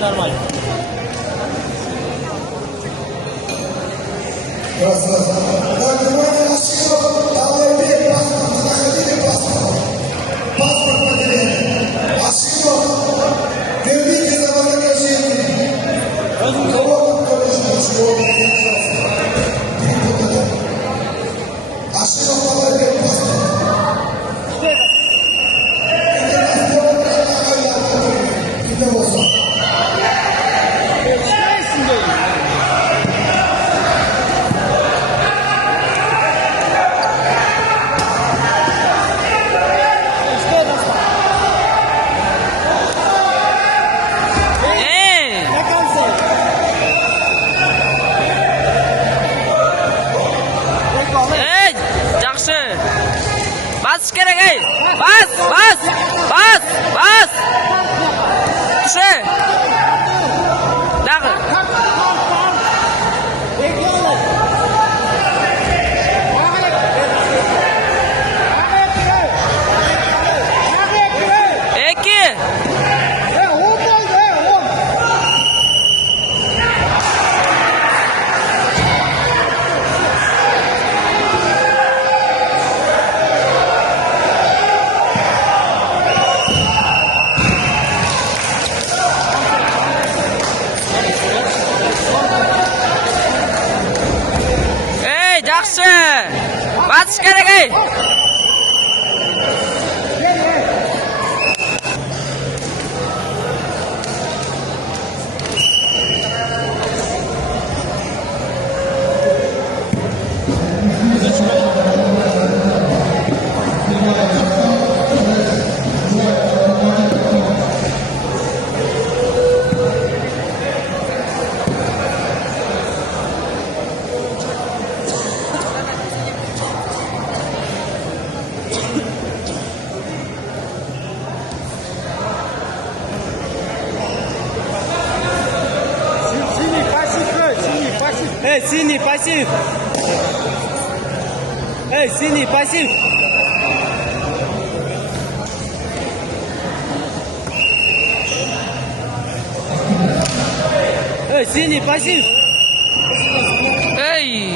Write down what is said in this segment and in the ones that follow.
нормально. Так, внимание, Аширов, давай паспорт, заходите паспорт. Паспорт поделили. Аширов, верните за вознаграждение. Кого конечно, чего Аширов, давай паспорт. Bas kerak ey. Bas. Tushi. Dag'i. Eki. Yaxshi. Bas kerak ey. Эй, синий, пассив! Эй, синий, пассив! Эй, синий, пассив! Ey.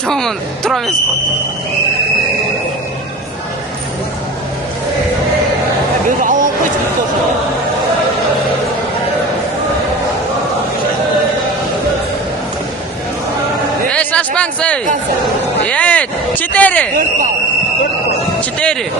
Cho'min, turaveramiz. Biz avval chiqib turibmiz. Шашпанцы! 4! 4!